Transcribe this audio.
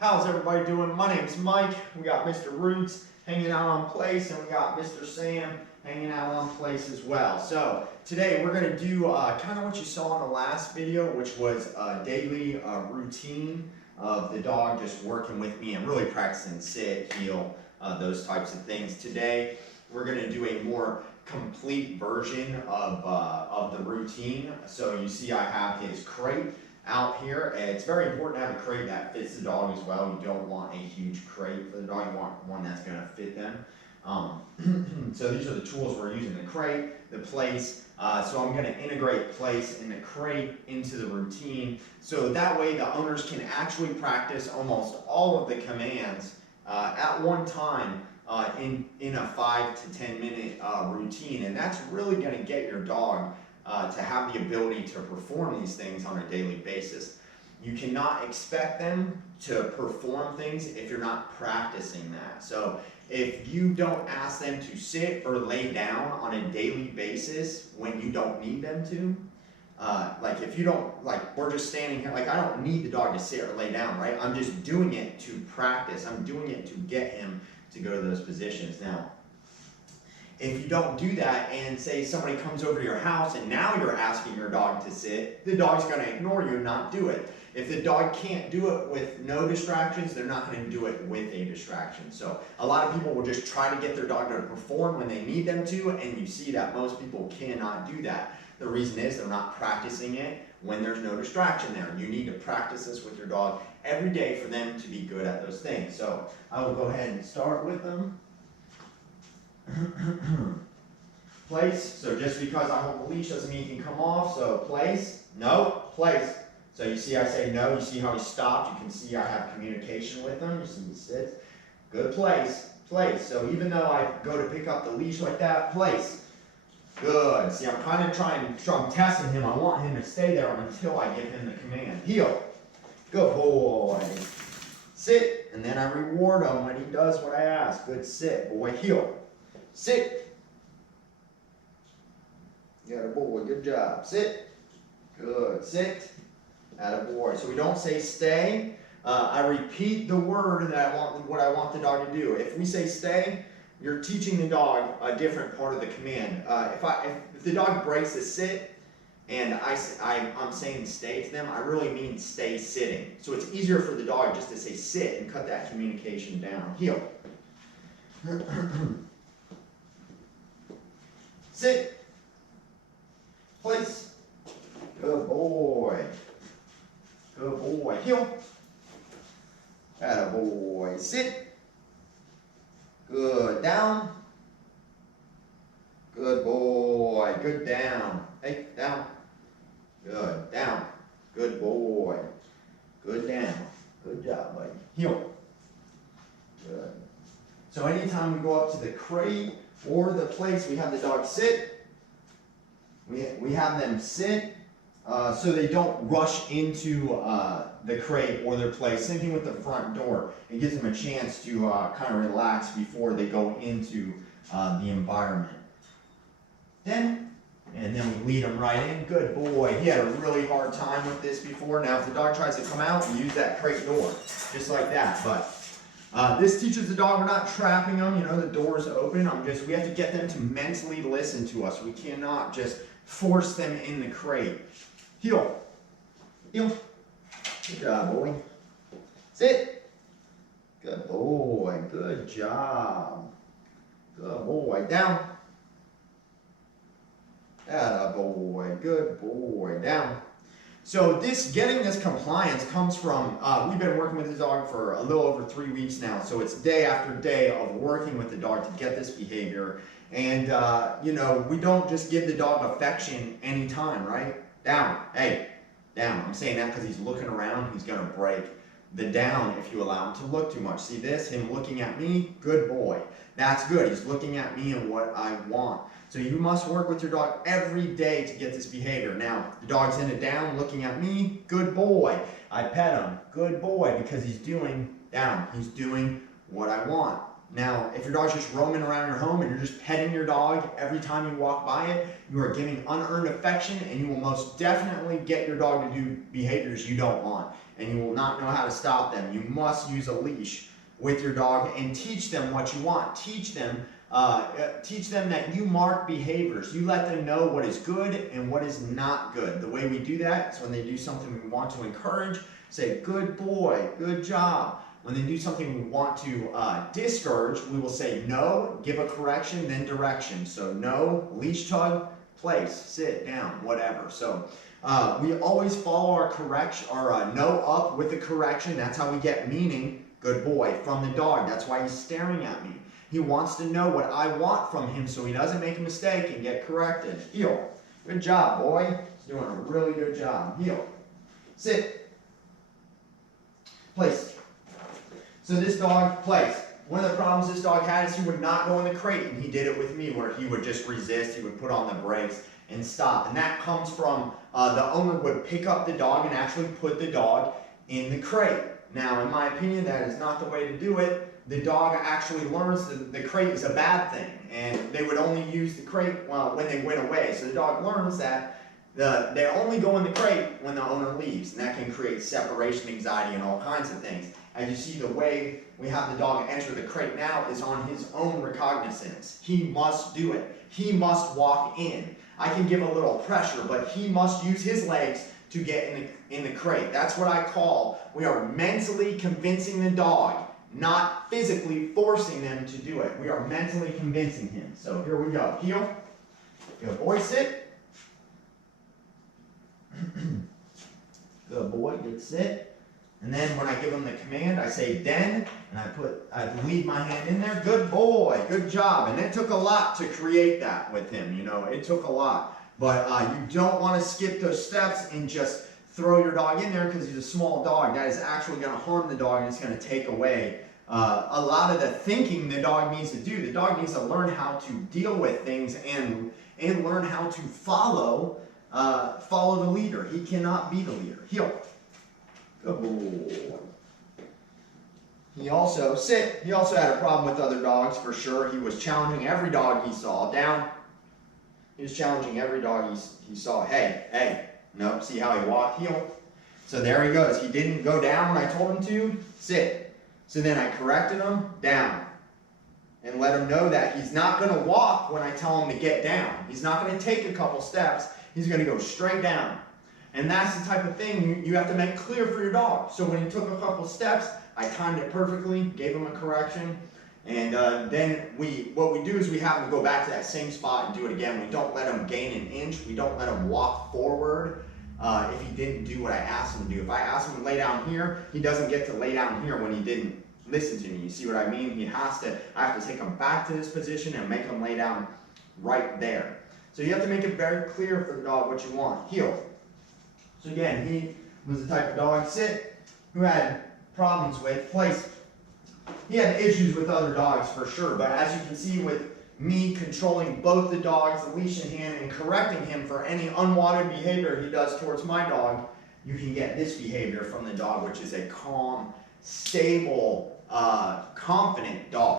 How's everybody doing? My name's Mike. We got Mr. Roots hanging out on place, and we got Mr. Sam hanging out on place as well. So today we're going to do kind of what you saw in the last video, which was a daily routine of the dog just working with me and really practicing sit, heel, those types of things. Today we're going to do a more complete version of the routine. So you see I have his crate out here. It's very important to have a crate that fits the dog as well. You don't want a huge crate for the dog. You want one that's going to fit them. So these are the tools we're using: the crate, the place. So I'm going to integrate place and the crate into the routine, so that way the owners can actually practice almost all of the commands at one time in a 5 to 10 minute routine. And that's really going to get your dog to have the ability to perform these things on a daily basis. You cannot expect them to perform things if you're not practicing that. So if you don't ask them to sit or lay down on a daily basis when you don't need them to, like if you don't, like we're just standing here, like I don't need the dog to sit or lay down, right? I'm just doing it to practice. I'm doing it to get him to go to those positions. Now, if you don't do that and say somebody comes over to your house and now you're asking your dog to sit, the dog's going to ignore you and not do it. If the dog can't do it with no distractions, they're not going to do it with a distraction. So a lot of people will just try to get their dog to perform when they need them to, and you see that most people cannot do that. The reason is they're not practicing it when there's no distraction there. You need to practice this with your dog every day for them to be good at those things. So I will go ahead and start with them. Place. So just because I hold the leash doesn't mean he can come off. So place. No. Place. So you see I say no. You see how he stopped. You can see I have communication with him. You see he sits. Good. Place. Place. So even though I go to pick up the leash like that, place. Good. See, I'm kind of I'm testing him. I want him to stay there until I give him the command. Heel. Good boy. Sit. And then I reward him when he does what I ask. Good sit. Boy. Heel. Sit. Attaboy, good job. Sit. Good. Sit. Attaboy. So we don't say stay. I repeat the word that what I want the dog to do. If we say stay, you're teaching the dog a different part of the command. If the dog breaks a sit and I'm saying stay to them, I really mean stay sitting. So it's easier for the dog just to say sit and cut that communication down. Heel. Sit. Place. Good boy. Good boy. Heel. Attaboy. Sit. Good. Down. Good boy. Good down. Hey, down. Good. Down. Good boy. Good down. Good job, buddy. Heel. Good. So anytime we go up to the crate or the place, we have the dog sit. We have them sit so they don't rush into the crate or their place. Same thing with the front door. It gives them a chance to kind of relax before they go into the environment. And then we lead them right in. Good boy. He had a really hard time with this before. Now if the dog tries to come out, we use that crate door, just like that. But this teaches the dog we're not trapping them. You know, the door's open. We have to get them to mentally listen to us. We cannot just force them in the crate. Heel. Heel. Good job, boy. Sit. Good boy. Good job. Good boy. Down. Attaboy. Good boy. Down. So getting this compliance comes from, we've been working with the dog for a little over 3 weeks now. So it's day after day of working with the dog to get this behavior. And, you know, we don't just give the dog affection anytime, right? Down. Hey, down. I'm saying that because he's looking around. He's going to break. The down if you allow him to look too much. See this? Him looking at me? Good boy. That's good. He's looking at me and what I want. So you must work with your dog every day to get this behavior. Now, the dog's in a down looking at me. Good boy. I pet him. Good boy, because he's doing down. He's doing what I want. Now, if your dog's just roaming around your home and you're just petting your dog every time you walk by it, you are giving unearned affection, and you will most definitely get your dog to do behaviors you don't want, and you will not know how to stop them. You must use a leash with your dog and teach them what you want. Teach them that you mark behaviors. You let them know what is good and what is not good. The way we do that is when they do something we want to encourage, say, good boy, good job. When they do something we want to discourage, we will say no, give a correction, then direction. So no, leash tug, place, sit down, whatever. So we always follow our correction, our no up with a correction. That's how we get meaning, good boy, from the dog. That's why he's staring at me. He wants to know what I want from him so he doesn't make a mistake and get corrected. Heel. Good job, boy. He's doing a really good job. Heel. Sit. Place. So this dog, place. One of the problems this dog had is he would not go in the crate, and he did it with me where he would just resist, he would put on the brakes and stop. And that comes from the owner would pick up the dog and actually put the dog in the crate. Now, in my opinion, that is not the way to do it. The dog actually learns that the crate is a bad thing, and they would only use the crate when they went away. So the dog learns that they only go in the crate when the owner leaves, and that can create separation anxiety and all kinds of things. As you see, the way we have the dog enter the crate now is on his own recognizance. He must do it. He must walk in. I can give a little pressure, but he must use his legs to get in the crate. That's what I call, we are mentally convincing the dog, not physically forcing them to do it. We are mentally convincing him. So here we go. Heel. Good boy, sit. Good boy, good sit. And then when I give him the command, I say den, and I leave my hand in there. Good boy, good job. And it took a lot to create that with him, you know, it took a lot. But you don't want to skip those steps and just throw your dog in there because he's a small dog. That is actually going to harm the dog, and it's going to take away a lot of the thinking the dog needs to do. The dog needs to learn how to deal with things and learn how to follow the leader. He cannot be the leader. Heel. Good boy. He also had a problem with other dogs for sure. He was challenging every dog he saw. Down. He was challenging every dog he saw. Hey, hey. Nope. See how he walked? Heel. So there he goes. He didn't go down when I told him to. Sit. So then I corrected him. Down. And let him know that he's not going to walk when I tell him to get down. He's not going to take a couple steps. He's going to go straight down. And that's the type of thing you have to make clear for your dog. So when he took a couple steps, I timed it perfectly, gave him a correction, and then what we do is we have him go back to that same spot and do it again. We don't let him gain an inch. We don't let him walk forward if he didn't do what I asked him to do. If I asked him to lay down here, he doesn't get to lay down here when he didn't listen to me. You see what I mean? I have to take him back to this position and make him lay down right there. So you have to make it very clear for the dog what you want. Heel. So again, he was the type of dog, sit, who had problems with place. He had issues with other dogs for sure, but as you can see with me controlling both the dogs, the leash in hand, and correcting him for any unwanted behavior he does towards my dog, you can get this behavior from the dog, which is a calm, stable, confident dog.